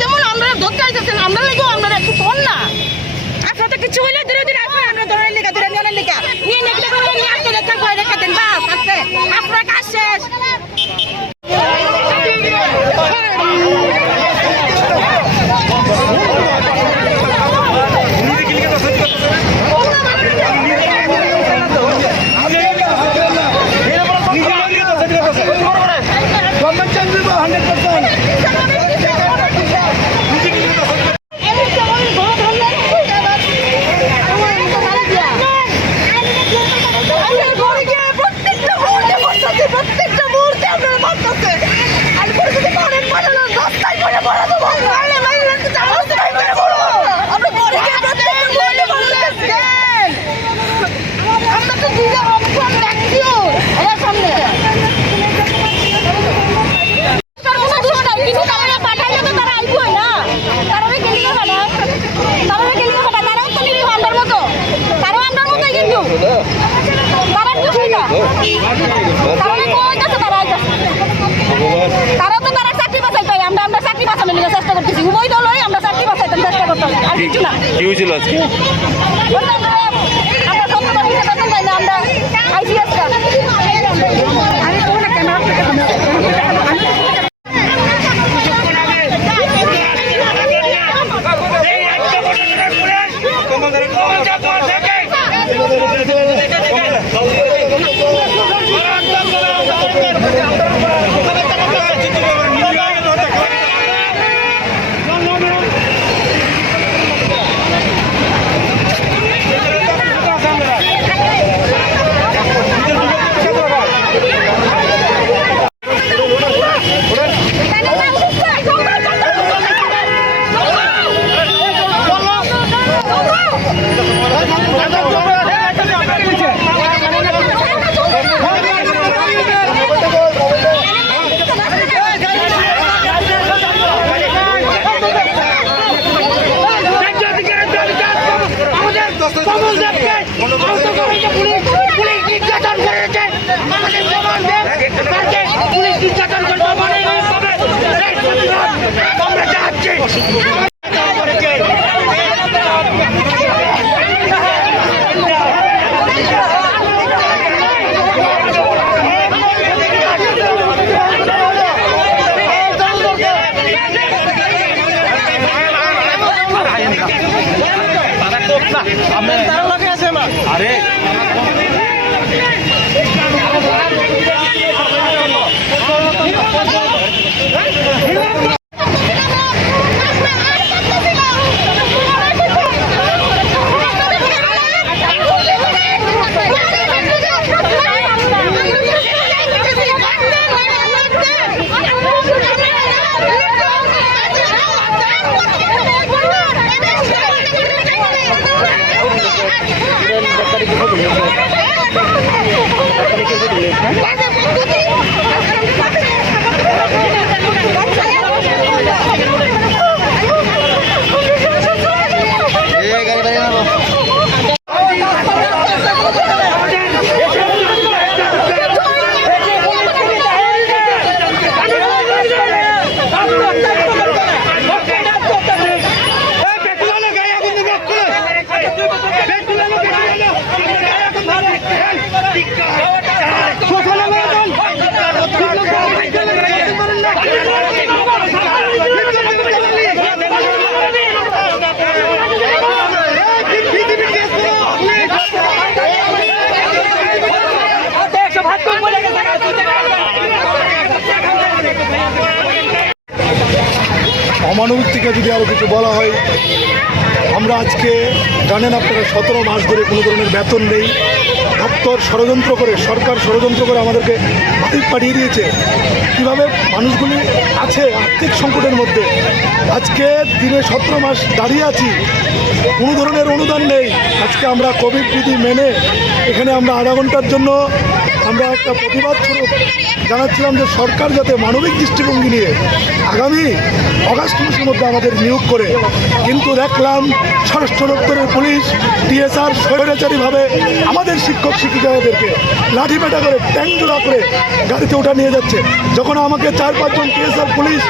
যেমন আমরা ধরতে আসতেছেন আমরা লেগে আমরা একটু ফোন না আপনাদের কিছু হলে ধীরে ধীরে আসবেন আমরা ধরে লেখা ধরে নিয়ে লেখা নিয়ে নেকলে নিয়ে আসতে দেখেন করে রেখে দেন বাস আসছে আপনার কাজ শেষ চেষ্টা করতেছি উভয় দলই আমরা চাকরি বাঁচাইতে চেষ্টা করতাম আর কিছু না কি হয়েছিল আজকে আমরা আইসিএস অমানবিক থেকে যদি আরও কিছু বলা হয়, আমরা আজকে জানেন আপনারা 17 মাস ধরে কোনো ধরনের বেতন নেই। দপ্তর ষড়যন্ত্র করে, সরকার ষড়যন্ত্র করে আমাদেরকে বাড়ি পাঠিয়ে দিয়েছে। কীভাবে মানুষগুলি আছে আর্থিক সংকটের মধ্যে, আজকে দিনে 17 মাস দাঁড়িয়ে আছি, কোনো ধরনের অনুদান নেই। আজকে আমরা কোভিড বিধি মেনে এখানে আমরা আধা ঘন্টার জন্য আমরা একটা প্রতিবাদ স্বরূপ জানাচ্ছিলাম যে সরকার যাতে মানবিক দৃষ্টিভঙ্গি নিয়ে আগামী অগাস্ট মাসের মধ্যে আমাদের নিয়োগ করে। কিন্তু দেখলাম স্বরাষ্ট্র দপ্তরের পুলিশ টিএসআর স্বৈরাচারীভাবে আমাদের শিক্ষক শিক্ষিকাদেরকে লাঠিপেটা করে ট্যাঙ্গুলা করে গাড়িতে ওঠা নিয়ে যাচ্ছে। যখন আমাকে 4-5 জন টিএসআর পুলিশ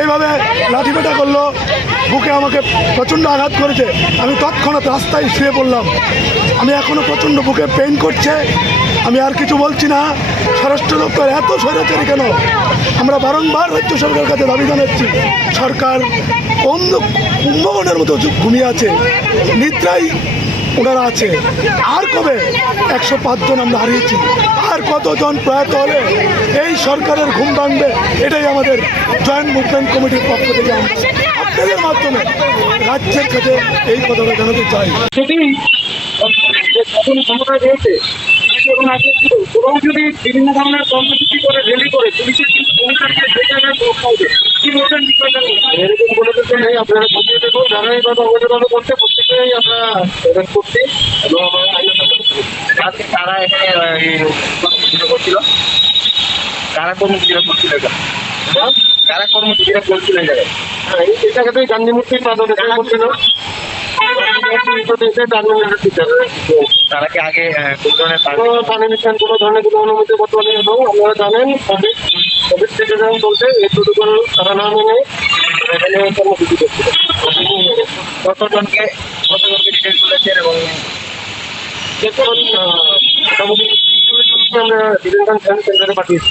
এইভাবে লাঠিপেটা করলো, বুকে আমাকে প্রচণ্ড আঘাত করেছে, আমি তৎক্ষণাৎ রাস্তায় শুয়ে পড়লাম। আমি এখনও প্রচণ্ড বুকে পেইন করছে। আমি আর কিছু বলছি না। স্বরাষ্ট্র দপ্তর এত স্বৈরাচারী কেন? আমরা বারংবার রাজ্য সরকারের কাছে দাবি জানাচ্ছি। সরকার কুম্ভকর্ণের মতো ঘুমিয়ে আছে, নিদ্রায় ওনারা আছে। আর কবে 105 জন আমরা হারিয়েছি, আর কতজন প্রয়াত হলে এই সরকারের ঘুম ভাঙবে? এটাই আমাদের জয়েন্ট মুভমেন্ট কমিটির পক্ষ থেকে আমরা আপনাদের মাধ্যমে রাজ্যের কাছে এই কথাটা জানাতে চাই। ক্ষমতায় রয়েছে এবং যদি বিভিন্ন ধরনের কর্মসূচি করে রেলি করে পুলিশের কিন্তু ভূমিকাকে যে জায়গায় পৌঁছাবে কি বলবেন বিষয়টা এরকম কোনো কিছু নেই। আপনারা বুঝিয়ে দেখুন, যারা এইভাবে অবদান করছে প্রত্যেকেই আমরা অ্যারেস্ট করছি এবং আজকে তারা এখানে কর্মসূচিটা করছিল, কারা কর্মসূচিটা করছিল, কারা কর্মসূচিটা করছিল এই জায়গায়। হ্যাঁ, এই জায়গাতেই গান্ধী মূর্তির প্রাধান্য করছিল। তারা কি আগে কোনো ধরনের পানি মিশন কোনো ধরনের কোনো অনুমতি বর্তমানে এবং আপনারা জানেন কোভিড সিচুয়েশন চলছে, এটুকু তারা না মেনে এখানে কর্মসূচি করছিল। কতজনকে ডিটেল করেছেন এবং আমরা ডিটেনশন সেন্টারে পাঠিয়েছি।